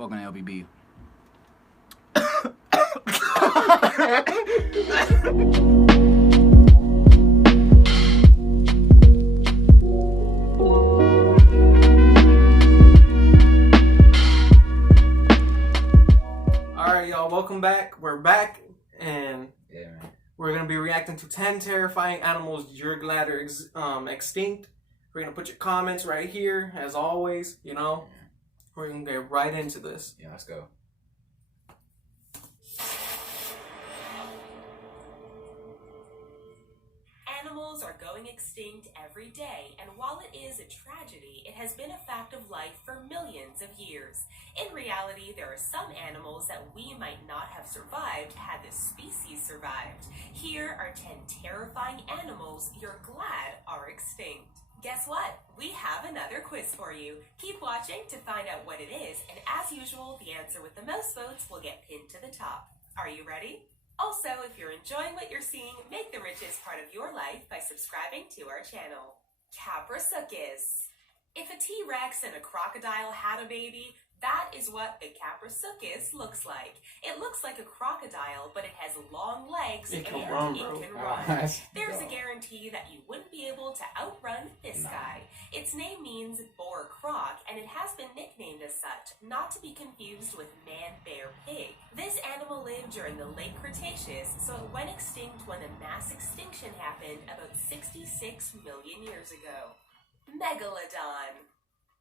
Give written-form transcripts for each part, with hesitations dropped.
Welcome to LBB. Alright, y'all, welcome back. We're back, and Man. we're going to be reacting to 10 terrifying animals you're glad are extinct. We're going to put your comments right here, as always, you know. We're going to get right into this. Yeah, let's go. Animals are going extinct every day, and while it is a tragedy, it has been a fact of life for millions of years. In reality, there are some animals that we might not have survived had this species survived. Here are 10 terrifying animals you're glad are extinct. Guess what? We have another quiz for you. Keep watching to find out what it is, and as usual, the answer with the most votes will get pinned to the top. Are you ready? Also, if you're enjoying what you're seeing, make the richest part of your life by subscribing to our channel. Caprasuchus. If a T-Rex and a crocodile had a baby, that is what the Caprasuchus looks like. It looks like a crocodile, but it has long legs It can and run, it bro. can run. There's a guarantee that you wouldn't be able to outrun this guy. Its name means boar croc, and it has been nicknamed as such, not to be confused with man-bear-pig. This animal lived during the late Cretaceous, so it went extinct when a mass extinction happened about 66 million years ago. Megalodon.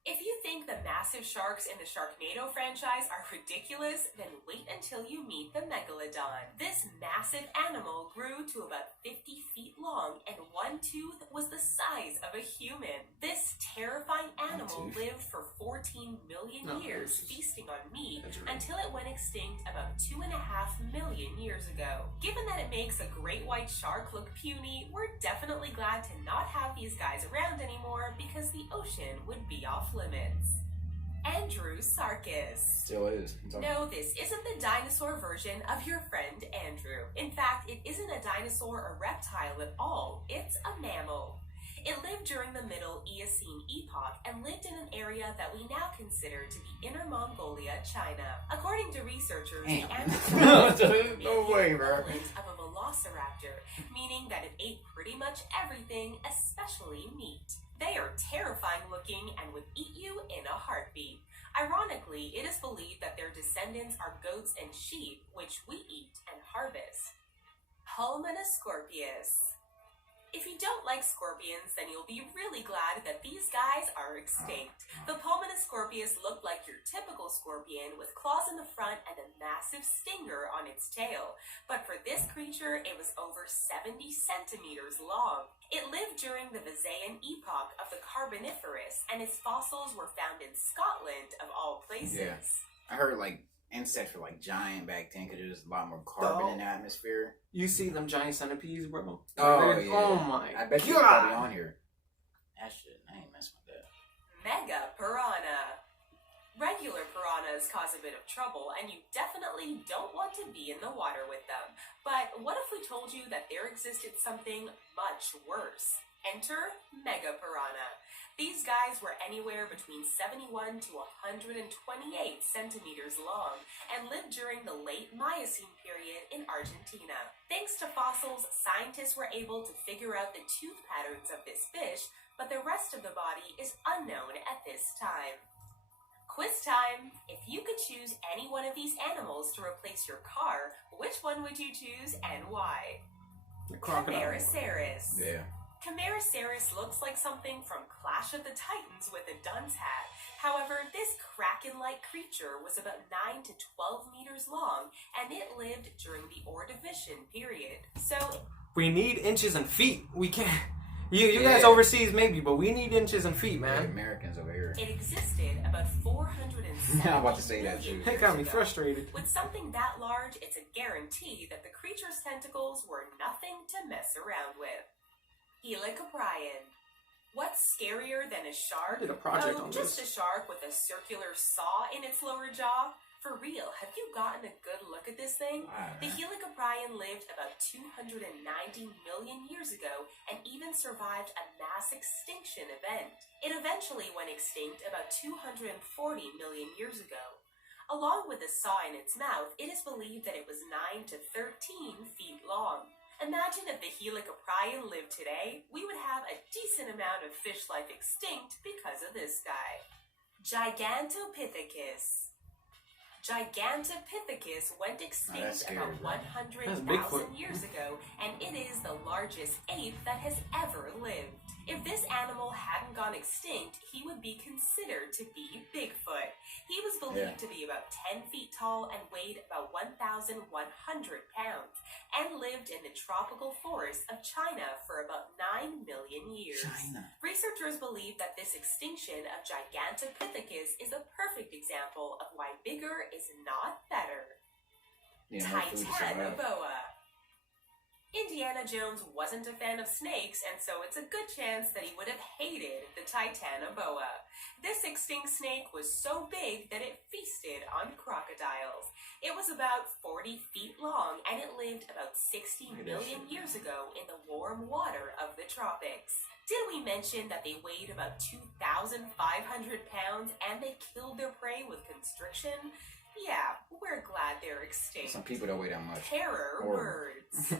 If you think the massive sharks in the Sharknado franchise are ridiculous, then wait until you meet the Megalodon. This massive animal grew to about 50 feet long, and one tooth was the size of a human. This terrifying animal lived for 14 million years, feasting on meat, until it went extinct about 2.5 million years ago. Given that it makes a great white shark look puny, we're definitely glad to not have these guys around anymore, because the ocean would be off limits. Andrewsarchus. Still is. No, this isn't the dinosaur version of your friend Andrew. In fact, it isn't a dinosaur or reptile at all. It's a mammal. It lived during the Middle Eocene epoch and lived in an area that we now consider to be Inner Mongolia, China. According to researchers, the Andrewsarchus No way, bro. of a velociraptor, meaning that it ate pretty much everything, especially meat. They are terrifying looking and would eat you in a heartbeat. Ironically, it is believed that their descendants are goats and sheep, which we eat and harvest. Pulmonoscorpius. If you don't like scorpions, then you'll be really glad that these guys are extinct. The Pulmonoscorpius looked like your typical scorpion with claws in the front and a massive stinger on its tail. But for this creature, it was over 70 centimeters long. It lived during the Visayan epoch of the Carboniferous, and its fossils were found in Scotland, of all places. Yeah. I heard insects were giant back then because there's a lot more carbon in the atmosphere. You see them giant centipedes, bro? Oh, yeah. Oh my I bet God. you it's probably on here. That shit, I ain't messing with that. Mega piranha. Regular piranhas cause a bit of trouble, and you definitely don't want to be in the water with them. But what if we told you that there existed something much worse? Enter mega piranha. These guys were anywhere between 71 to 128 centimeters long and lived during the late Miocene period in Argentina. Thanks to fossils, scientists were able to figure out the tooth patterns of this fish, but the rest of the body is unknown at this time. Quiz time! If you could choose any one of these animals to replace your car, which one would you choose and why? The crocodile. Camarasaurus. Yeah. Camarasaurus looks like something from Clash of the Titans with a dunce hat. However, this kraken-like creature was about 9 to 12 meters long, and it lived during the Ordovician period. So, We need inches and feet. We can't. You guys overseas maybe, but we need inches and feet, Like man. Americans over here. it existed about 470 I'm about to say that too. It got me years ago. frustrated. With something that large, it's a guarantee that the creature's tentacles were nothing to mess around with. Helicoprion. What's scarier than a shark? I did a project on just this. a shark with a circular saw in its lower jaw? For real, have you gotten a good look at this thing? The Helicoprion lived about 290 million years ago and even survived a mass extinction event. It eventually went extinct about 240 million years ago. Along with a saw in its mouth, it is believed that it was 9 to 13 feet long. Imagine if the Helicoprion lived today, we would have a decent amount of fish life extinct because of this guy. Gigantopithecus. Gigantopithecus went extinct about 100,000 years ago, and it is the largest ape that has ever lived. If this animal hadn't gone extinct, he would be considered to be Bigfoot. He was believed to be about 10 feet tall and weighed about 1,100 pounds, and lived in the tropical forests of China for about 9 million years. Researchers believe that this extinction of Gigantopithecus is a perfect example of why bigger is not better. Titanoboa. Indiana Jones wasn't a fan of snakes, and so it's a good chance that he would have hated the Titanoboa. This extinct snake was so big that it feasted on crocodiles. It was about 40 feet long, and it lived about 60 million years ago in the warm water of the tropics. Did we mention that they weighed about 2,500 pounds, and they killed their prey with constriction? Yeah, we're glad they're extinct. Some people don't weigh that much. Terror birds.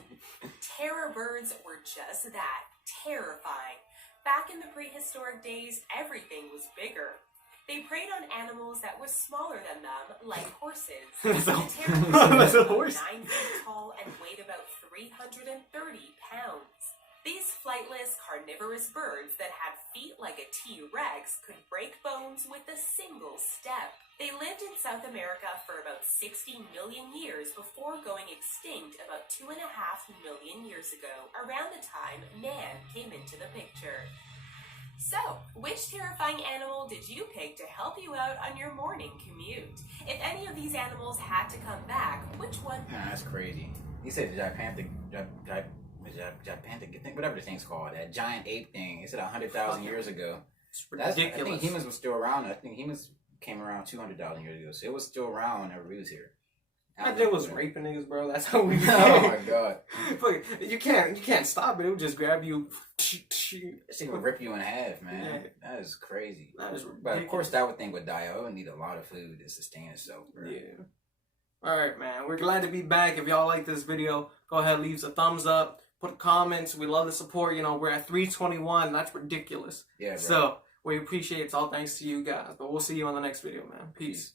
Terror birds were just that, terrifying. Back in the prehistoric days, everything was bigger. They preyed on animals that were smaller than them, like horses. The terror birds were 9 feet tall and weighed about 330 pounds. These flightless, carnivorous birds that had feet like a T-Rex could break bones with a single step. They lived in South America for about 60 million years before going extinct about 2.5 million years ago, around the time man came into the picture. So, which terrifying animal did you pick to help you out on your morning commute? If any of these animals had to come back, which one? Nah, that's crazy. He said gigantic, whatever the thing's called, that giant ape thing. He said 100,000 years ago. It's ridiculous. I think humans were still around. I think humans came around 200,000 years ago, so it was still around whenever we was here. My dad was raping niggas, bro. That's how we. Oh my god! You can't stop it. It would just grab you. It would rip you in half, man. Yeah. That is crazy. That is but of course, that thing would die. It would need a lot of food to sustain itself, bro. Yeah. All right, man. We're glad to be back. If y'all like this video, go ahead, leave a thumbs up, put comments. We love the support. You know, we're at 321. That's ridiculous. Yeah, bro. So we appreciate it. It's all thanks to you guys. But we'll see you on the next video, man. Peace.